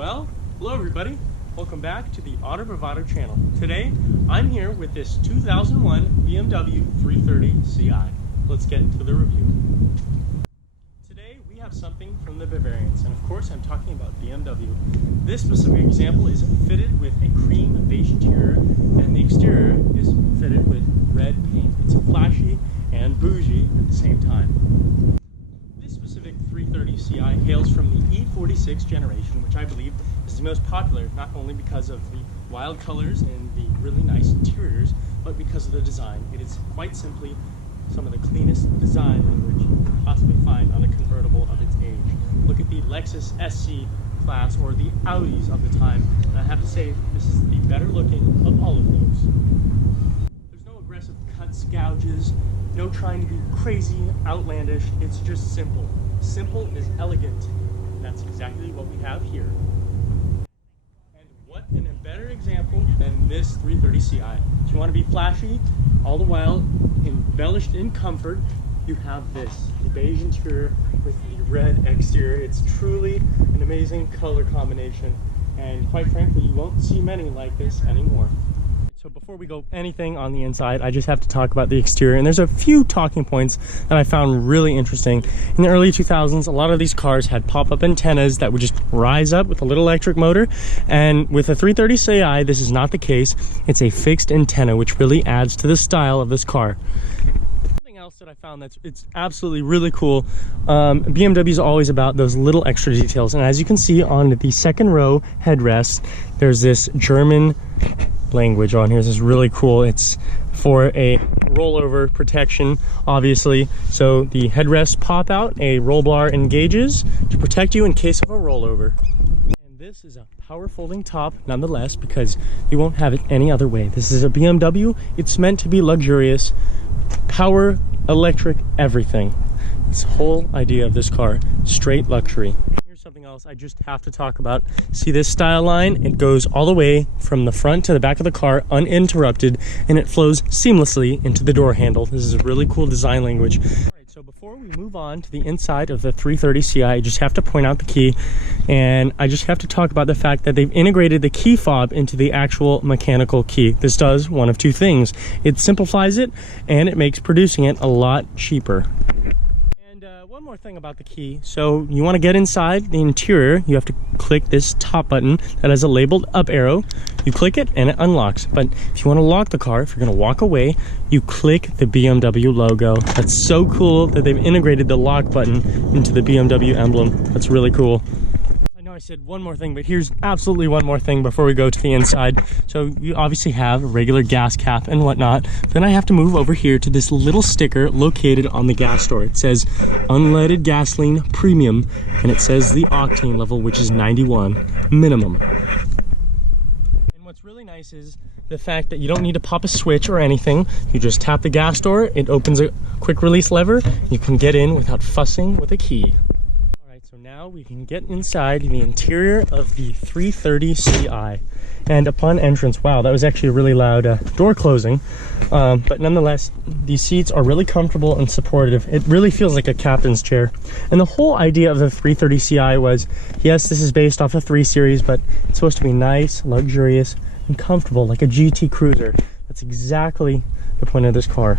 Well, hello everybody. Welcome back to the Auto Bravado channel. Today, I'm here with this 2001 BMW 330 Ci. Let's get into the review. Today, we have something from the Bavarians, and of course, I'm talking about BMW. This specific example is fitted with a cream beige interior, and the exterior is fitted with red paint. It's flashy and bougie at the same time. This specific 330 Ci hails from the E46 generation, which I believe is the most popular, not only because of the wild colors and the really nice interiors, but because of the design. It is quite simply some of the cleanest design language you can possibly find on a convertible of its age. Look at the Lexus SC class or the Audis of the time, and I have to say this is the better looking of all of those. There's no aggressive cuts, gouges, no trying to be crazy, outlandish. It's just simple. Simple is elegant, and that's exactly what we have here. And what a better example than this 330 Ci. If you want to be flashy, all the while embellished in comfort, you have this, the beige interior with the red exterior. It's truly an amazing color combination, and quite frankly, you won't see many like this anymore. So before we go anything on the inside, I just have to talk about the exterior, and there's a few talking points that I found really interesting. In the early 2000s, a lot of these cars had pop-up antennas that would just rise up with a little electric motor, and with a 330 Ci, this is not the case. It's a fixed antenna, which really adds to the style of this car. Something else that I found it's absolutely really cool, BMW is always about those little extra details, and as you can see on the second row headrest, there's this German language on here. This is really cool. It's for a rollover protection, obviously, so the headrests pop out, a roll bar engages to protect you in case of a rollover. And this is a power folding top nonetheless, because you won't have it any other way. This is a BMW. It's meant to be luxurious, power, electric, everything. This whole idea of this car, straight luxury. Something else I just have to talk about. See this style line? It goes all the way from the front to the back of the car uninterrupted, and it flows seamlessly into the door handle. This is a really cool design language. Alright, so before we move on to the inside of the 330 Ci, I just have to point out the key, and I just have to talk about the fact that they've integrated the key fob into the actual mechanical key. This does one of two things. It simplifies it, and it makes producing it a lot cheaper. One more thing about the key. So you want to get inside the interior, you have to click this top button that has a labeled up arrow. You click it and it unlocks. But if you want to lock the car, if you're going to walk away, you click the BMW logo. That's so cool that they've integrated the lock button into the BMW emblem. That's really cool. I said one more thing, but here's absolutely one more thing before we go to the inside. So you obviously have a regular gas cap and whatnot. Then I have to move over here to this little sticker located on the gas door. It says unleaded gasoline premium, and it says the octane level, which is 91 minimum. And what's really nice is the fact that you don't need to pop a switch or anything. You just tap the gas door, it opens a quick release lever, you can get in without fussing with a key. So now we can get inside the interior of the 330 Ci, and upon entrance, wow, that was actually a really loud door closing, but nonetheless, these seats are really comfortable and supportive. It really feels like a captain's chair. And the whole idea of the 330 Ci was, yes, this is based off a 3 Series, but it's supposed to be nice, luxurious, and comfortable, like a GT Cruiser. That's exactly the point of this car.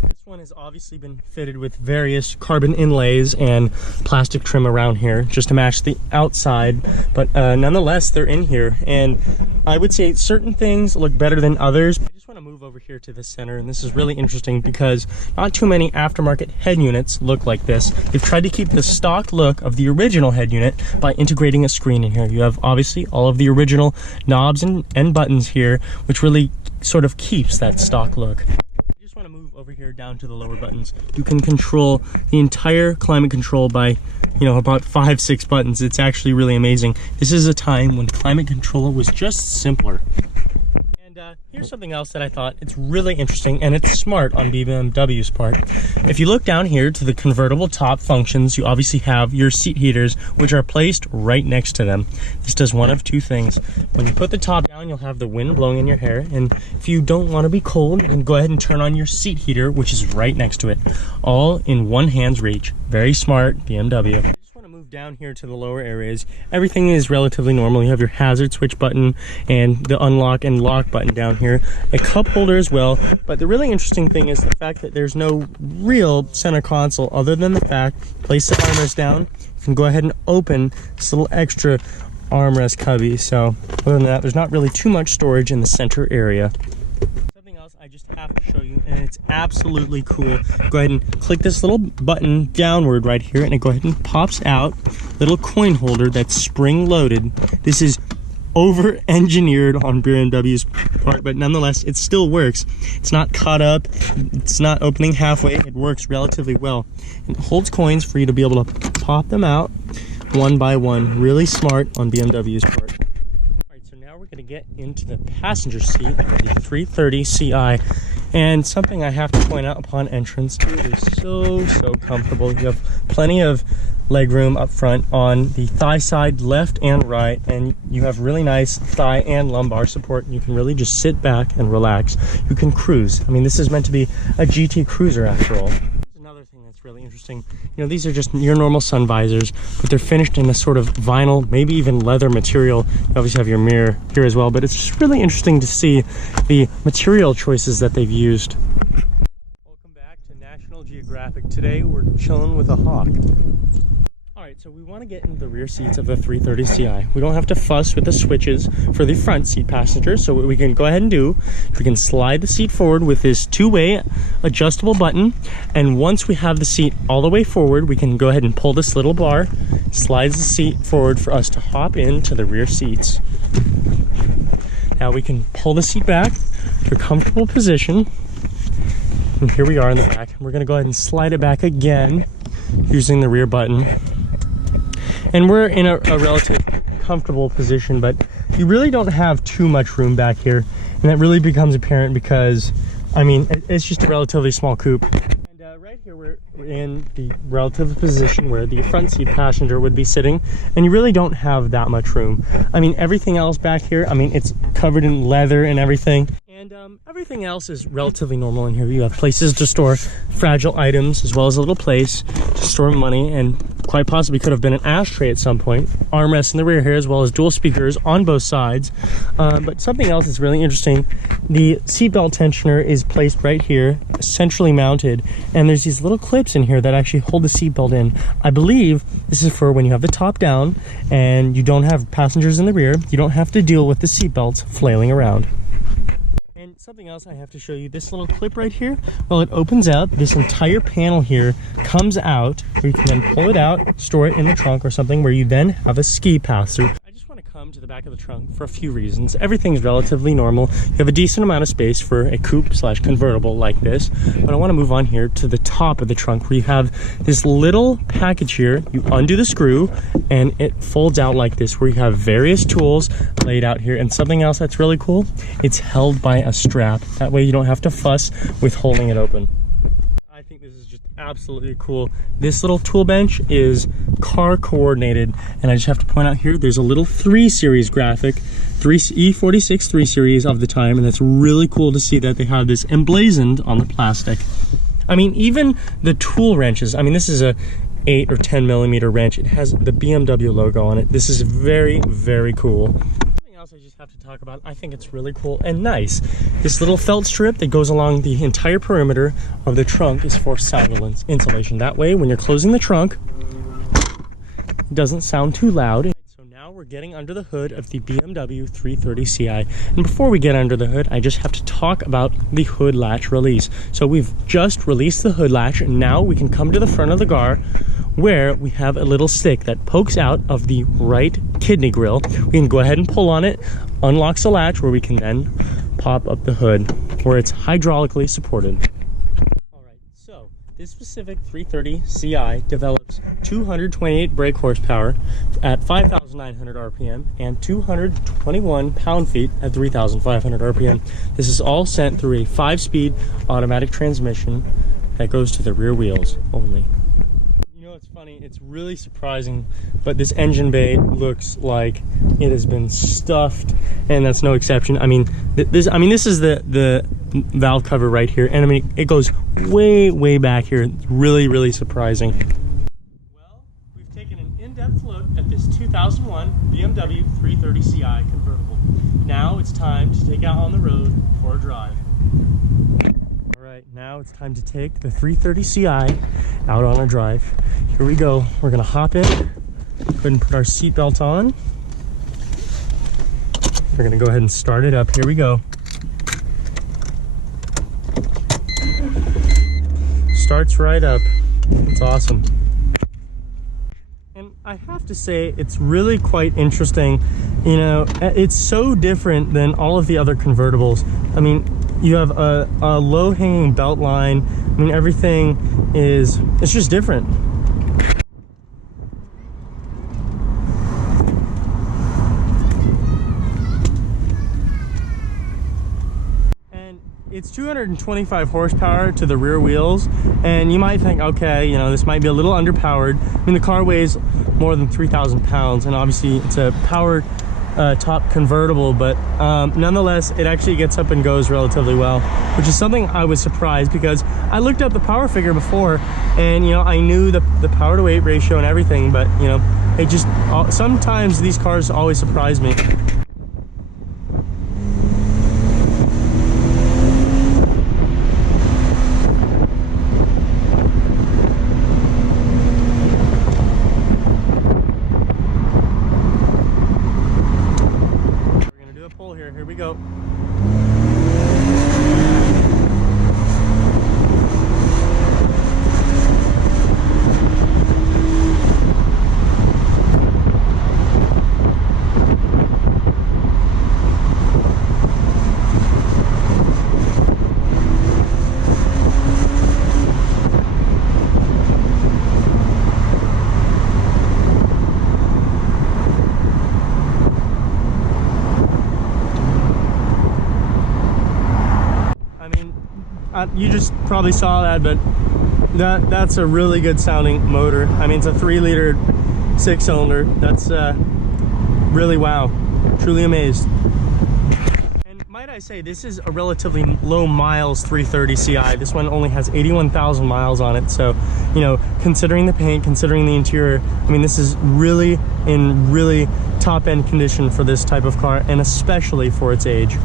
This one has obviously been fitted with various carbon inlays and plastic trim around here just to match the outside, but nonetheless they're in here, and I would say certain things look better than others. I just want to move over here to the center, and this is really interesting because not too many aftermarket head units look like this. They've tried to keep the stock look of the original head unit by integrating a screen in here. You have obviously all of the original knobs and buttons here, which really sort of keeps that stock look. Want to move over here down to the lower buttons. You can control the entire climate control by, about 5-6 buttons. It's actually really amazing. This is a time when climate control was just simpler. And here's something else that I thought it's really interesting, and it's smart on BMW's part. If you look down here to the convertible top functions, you obviously have your seat heaters, which are placed right next to them. This does one of two things. When you put the top down, you'll have the wind blowing in your hair, and if you don't want to be cold, you can go ahead and turn on your seat heater, which is right next to it, all in one hand's reach. Very smart, BMW. move down here to the lower areas, everything is relatively normal. You have your hazard switch button and the unlock and lock button down here. A cup holder as well, but the really interesting thing is the fact that there's no real center console other than the fact, place the armrest down, you can go ahead and open this little extra armrest cubby. So other than that, there's not really too much storage in the center area. I just have to show you, and it's absolutely cool. Go ahead and click this little button downward right here, and it go ahead and pops out little coin holder that's spring loaded. This is over engineered on BMW's part, but nonetheless it still works. It's not caught up, it's not opening halfway, it works relatively well. It holds coins for you to be able to pop them out one by one. Really smart on BMW's part. We're going to get into the passenger seat of the 330 Ci, and something I have to point out upon entrance, it is so comfortable. You have plenty of leg room up front on the thigh side, left and right, and you have really nice thigh and lumbar support. You can really just sit back and relax. You can cruise. I mean, this is meant to be a GT cruiser after all. Another thing that's really interesting, you know, these are just your normal sun visors, but they're finished in a sort of vinyl, maybe even leather material. You obviously have your mirror here as well, but it's just really interesting to see the material choices that they've used. Welcome back to National Geographic. Today we're chilling with a hawk. Alright, so we want to get into the rear seats of the 330 Ci. We don't have to fuss with the switches for the front seat passengers, so what we can go ahead and do, we can slide the seat forward with this two-way adjustable button, and once we have the seat all the way forward, we can go ahead and pull this little bar, slides the seat forward for us to hop into the rear seats. Now we can pull the seat back to a comfortable position, and here we are in the back. We're going to go ahead and slide it back again using the rear button. And we're in a relative comfortable position, but you really don't have too much room back here, and that really becomes apparent because, I mean, it's just a relatively small coupe. And right here we're in the relative position where the front seat passenger would be sitting, and you really don't have that much room. I mean, everything else back here, I mean, it's covered in leather and everything. And everything else is relatively normal in here. You have places to store fragile items, as well as a little place to store money, and quite possibly could have been an ashtray at some point. Armrests in the rear here, as well as dual speakers on both sides. But something else that's really interesting, the seatbelt tensioner is placed right here, centrally mounted, and there's these little clips in here that actually hold the seatbelt in. I believe this is for when you have the top down and you don't have passengers in the rear, you don't have to deal with the seatbelts flailing around. And something else I have to show you, this little clip right here, well, it opens out, this entire panel here comes out, where you can then pull it out, store it in the trunk or something, where you then have a ski pass through. I just want to come to the back of the trunk for a few reasons. Everything's relatively normal. You have a decent amount of space for a coupe slash convertible like this, but I want to move on here to the top of the trunk, where you have this little package here. You undo the screw and it folds out like this, where you have various tools laid out here. And something else that's really cool, it's held by a strap. That way you don't have to fuss with holding it open. I think this is just absolutely cool. This little tool bench is car coordinated, and I just have to point out here, there's a little 3 Series graphic, E46 3 Series of the time, and it's really cool to see that they have this emblazoned on the plastic. I mean, even the tool wrenches, I mean, this is a 8 or 10 millimeter wrench. It has the BMW logo on it. This is very, very cool. Something else I just have to talk about, I think it's really cool and nice. This little felt strip that goes along the entire perimeter of the trunk is for saddle insulation. That way, when you're closing the trunk, it doesn't sound too loud. So now we're getting under the hood of the BMW 330 Ci. And before we get under the hood, I just have to talk about the hood latch release. So we've just released the hood latch, and now we can come to the front of the car, where we have a little stick that pokes out of the right kidney grill. We can go ahead and pull on it, unlocks the latch, where we can then pop up the hood, where it's hydraulically supported. Alright, so this specific 330 Ci develops 228 brake horsepower at 5,900 RPM and 221 pound-feet at 3,500 RPM. This is all sent through a 5-speed automatic transmission that goes to the rear wheels only. It's funny, it's really surprising, but this engine bay looks like it has been stuffed, and that's no exception. I mean, this is the valve cover right here, and I mean, it goes way back here. It's really surprising. Well, we've taken an in-depth 2001 BMW 330ci convertible. Now it's time to take out on the road for a drive. All right, now it's time to take the 330ci out on a drive. Here we go. We're gonna hop in, go ahead and put our seatbelt on. We're gonna go ahead and start it up. Here we go. Starts right up. It's awesome. And I have to say, it's really quite interesting. You know, it's so different than all of the other convertibles. I mean, you have a low-hanging belt line. I mean, everything is, it's just different. It's 225 horsepower to the rear wheels, and you might think, okay, you know, this might be a little underpowered. I mean, the car weighs more than 3,000 pounds, and obviously it's a powered top convertible, but nonetheless, it actually gets up and goes relatively well, which is something I was surprised, because I looked up the power figure before, and, you know, I knew the power to weight ratio and everything, but, you know, it just, sometimes these cars always surprise me. Here we go. You just probably saw that, but that's a really good sounding motor. I mean, it's a 3-liter 6-cylinder. That's really wow, truly amazed. And might I say, this is a relatively low miles 330ci. This one only has 81,000 miles on it, so, you know, considering the paint, considering the interior, I mean, this is really in really top-end condition for this type of car, and especially for its age.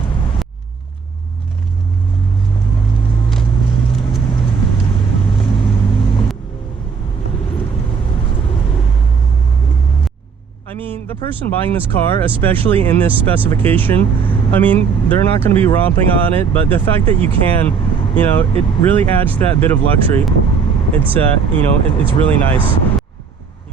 I mean, the person buying this car, especially in this specification, I mean, they're not going to be romping on it, but the fact that you can, you know, it really adds to that bit of luxury. It's, you know, it's really nice. You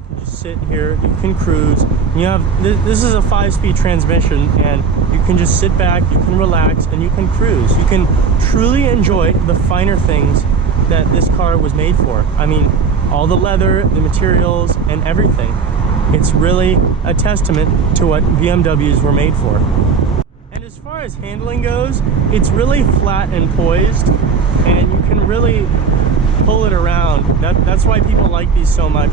can just sit here, you can cruise. You have, this is a 5-speed transmission, and you can just sit back, you can relax, and you can cruise. You can truly enjoy the finer things that this car was made for. I mean, all the leather, the materials, and everything. It's really a testament to what BMWs were made for. And as far as handling goes, it's really flat and poised, and you can really pull it around. That's why people like these so much.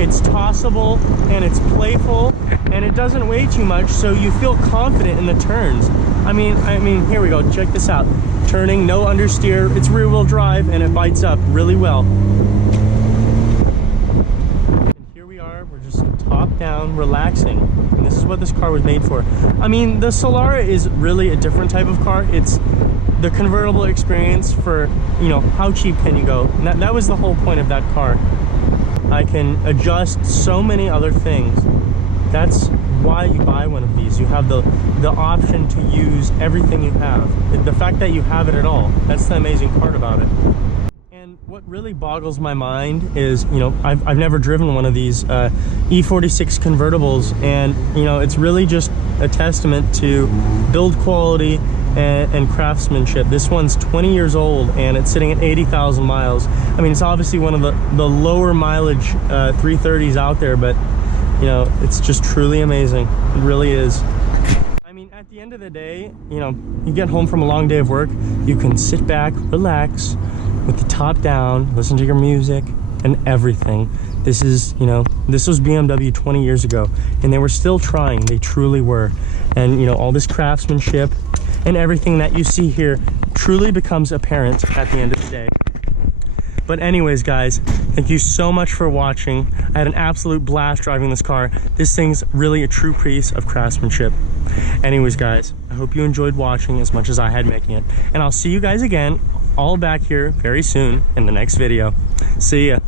It's tossable, and it's playful, and it doesn't weigh too much, so you feel confident in the turns. I mean, here we go, check this out. Turning, no understeer, it's rear-wheel drive, and it bites up really well. We're just top down, relaxing, and this is what this car was made for. I mean, the Solara is really a different type of car. It's the convertible experience for, you know, how cheap can you go? And that was the whole point of that car. I can adjust so many other things. That's why you buy one of these. You have the option to use everything you have. The fact that you have it at all, that's the amazing part about it. And what really boggles my mind is, you know, I've never driven one of these E46 convertibles, and, you know, it's really just a testament to build quality and craftsmanship. This one's 20 years old, and it's sitting at 80,000 miles. I mean, it's obviously one of the lower mileage 330s out there, but, you know, it's just truly amazing. It really is. I mean, at the end of the day, you know, you get home from a long day of work, you can sit back, relax, with the top down, listen to your music and everything. This is, you know, this was BMW 20 years ago, and they were still trying. They truly were. And, you know, all this craftsmanship and everything that you see here truly becomes apparent at the end of the day. But anyways, guys, thank you so much for watching. I had an absolute blast driving this car. This thing's really a true piece of craftsmanship. Anyways, guys, I hope you enjoyed watching as much as I had making it. And I'll see you guys again, all back here very soon in the next video. See ya.